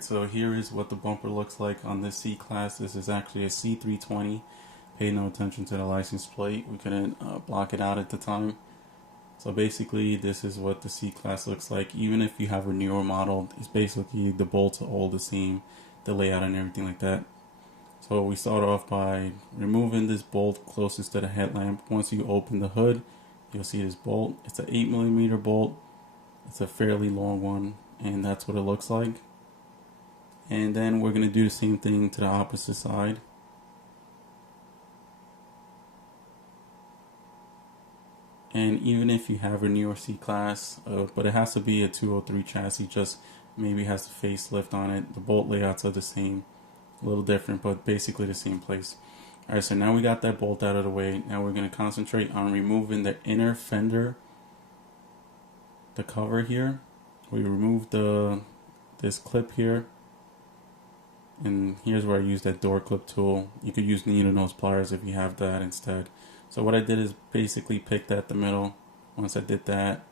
So here is what the bumper looks like on this C-Class. This is actually a C320. Paid no attention to the license plate. We couldn't block it out at the time. So basically this is what the C-Class looks like. Even if you have a newer model, it's basically the bolts are all the same, the layout and everything like that. So we start off by removing this bolt closest to the headlamp. Once you open the hood, you'll see this bolt. It's an 8mm bolt. It's a fairly long one, and that's what it looks like. And then we're going to do the same thing to the opposite side. And even if you have a newer C-Class, but it has to be a 203 chassis, just maybe has the facelift on it. The bolt layouts are the same, a little different, but basically the same place. Alright, so now we got that bolt out of the way. Now we're going to concentrate on removing the inner fender, the cover here. We removed this clip here. And here's where I use that door clip tool. You could use needle nose pliers if you have that instead. So what I did is basically picked at the middle. Once I did that,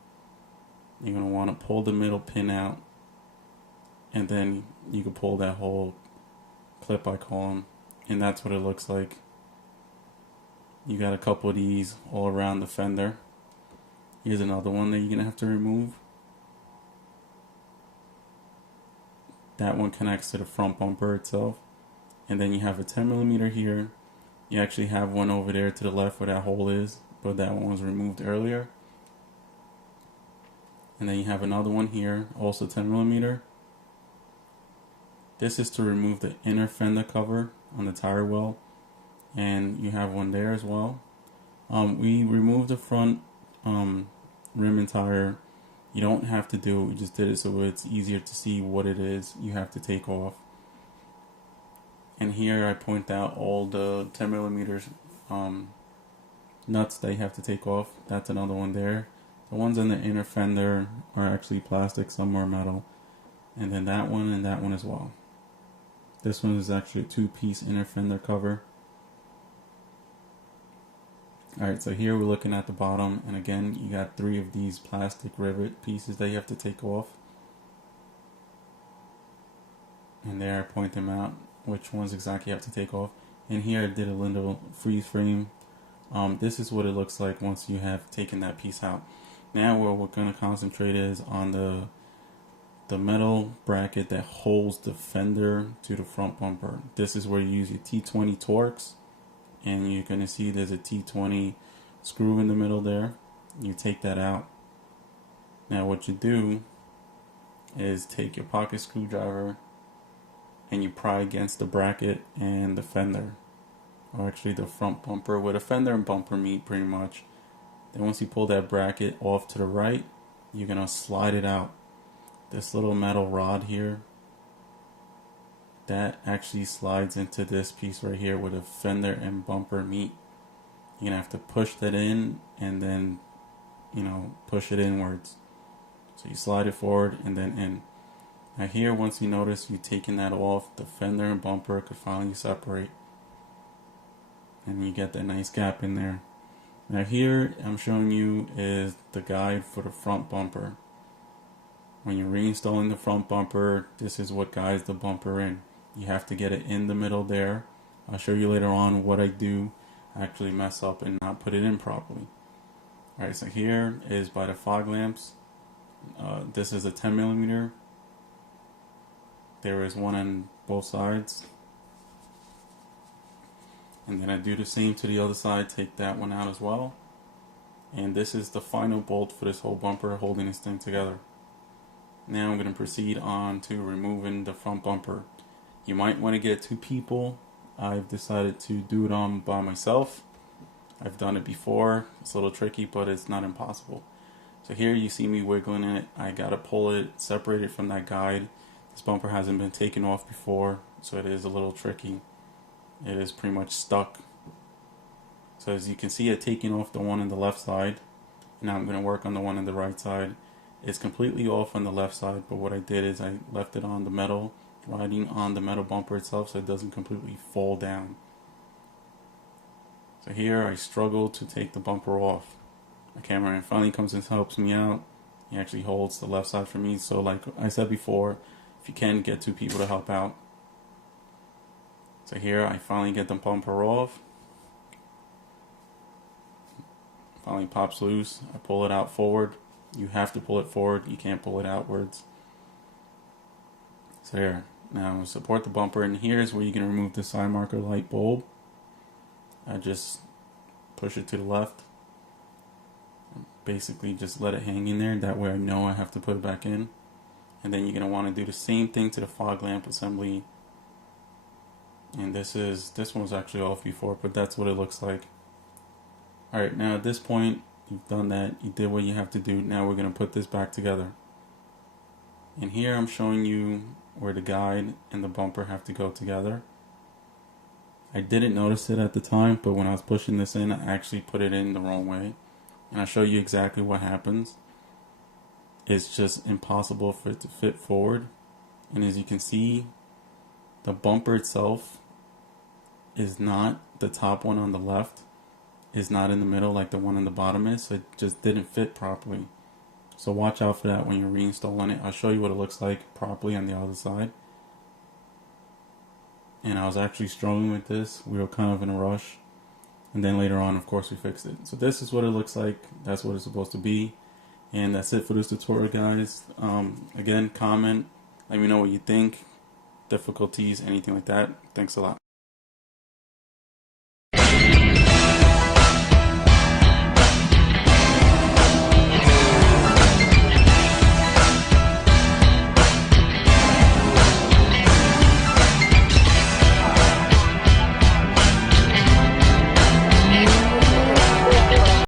you're going to want to pull the middle pin out, and then you can pull that whole clip, I call them, and that's what it looks like. You got a couple of these all around the fender. Here's another one that you're going to have to remove. That one connects to the front bumper itself. And then you have a 10mm here. You actually have one over there to the left where that hole is, but that one was removed earlier. And then you have another one here, also 10mm. This is to remove the inner fender cover on the tire well. And you have one there as well. We removed the front rim and tire. You don't have to do it, we just did it so it's easier to see what it is you have to take off. And here I point out all the 10mm nuts that you have to take off. That's another one there. The ones in the inner fender are actually plastic, some are metal. And then that one and that one as well. This one is actually a 2-piece inner fender cover. Alright, so here we're looking at the bottom, and again you got 3 of these plastic rivet pieces that you have to take off. And there I point them out, which ones exactly you have to take off. And here I did a little freeze frame. This is what it looks like once you have taken that piece out. Now what we're going to concentrate is on the metal bracket that holds the fender to the front bumper. This is where you use your T20 Torx. And you're going to see there's a T20 screw in the middle there. You take that out. Now what you do is take your pocket screwdriver and you pry against the bracket and the fender, or actually the front bumper, where the fender and bumper meet pretty much. Then once you pull that bracket off to the right, you're going to slide it out. This little metal rod here, that actually slides into this piece right here where the fender and bumper meet. You're gonna have to push that in and then, push it inwards. So you slide it forward and then in. Now here, once you notice you taking that off, the fender and bumper could finally separate. And you get that nice gap in there. Now here, I'm showing you is the guide for the front bumper. When you're reinstalling the front bumper, this is what guides the bumper in. You have to get it in the middle there. I'll show you later on what I do actually mess up and not put it in properly. Alright, so here is by the fog lamps. This is a 10mm. There is one on both sides. And then I do the same to the other side, take that one out as well. And this is the final bolt for this whole bumper holding this thing together. Now I'm going to proceed on to removing the front bumper. You might want to get 2 people. I've decided to do it on by myself. I've done it before. It's a little tricky, but it's not impossible. So here you see me wiggling it. I gotta pull it, separate it from that guide. This bumper hasn't been taken off before, so it is a little tricky. It is pretty much stuck. So as you can see, I'm taking off the one on the left side. Now I'm going to work on the one on the right side. It's completely off on the left side, but what I did is I left it on the metal, riding on the metal bumper itself so it doesn't completely fall down. So here I struggle to take the bumper off. My cameraman finally comes and helps me out. He actually holds the left side for me. So like I said before, if you can, get 2 people to help out. So here I finally get the bumper off. Finally pops loose. I pull it out forward. You have to pull it forward. You can't pull it outwards. So here. Now support the bumper, and here's where you can remove the side marker light bulb. I just push it to the left. Basically just let it hang in there. That way I know I have to put it back in. And then you're going to want to do the same thing to the fog lamp assembly. And this one was actually off before, but that's what it looks like. Alright, now at this point, you've done that. You did what you have to do. Now we're going to put this back together. And here I'm showing you where the guide and the bumper have to go together. I didn't notice it at the time, but when I was pushing this in, I actually put it in the wrong way. And I'll show you exactly what happens. It's just impossible for it to fit forward. And as you can see, the bumper itself is not, the top one on the left is not in the middle like the one on the bottom is. So it just didn't fit properly. So watch out for that when you're reinstalling it. I'll show you what it looks like properly on the other side. And I was actually struggling with this. We were kind of in a rush. And then later on, of course, we fixed it. So this is what it looks like. That's what it's supposed to be. And that's it for this tutorial, guys. Again, comment. Let me know what you think. Difficulties, anything like that. Thanks a lot.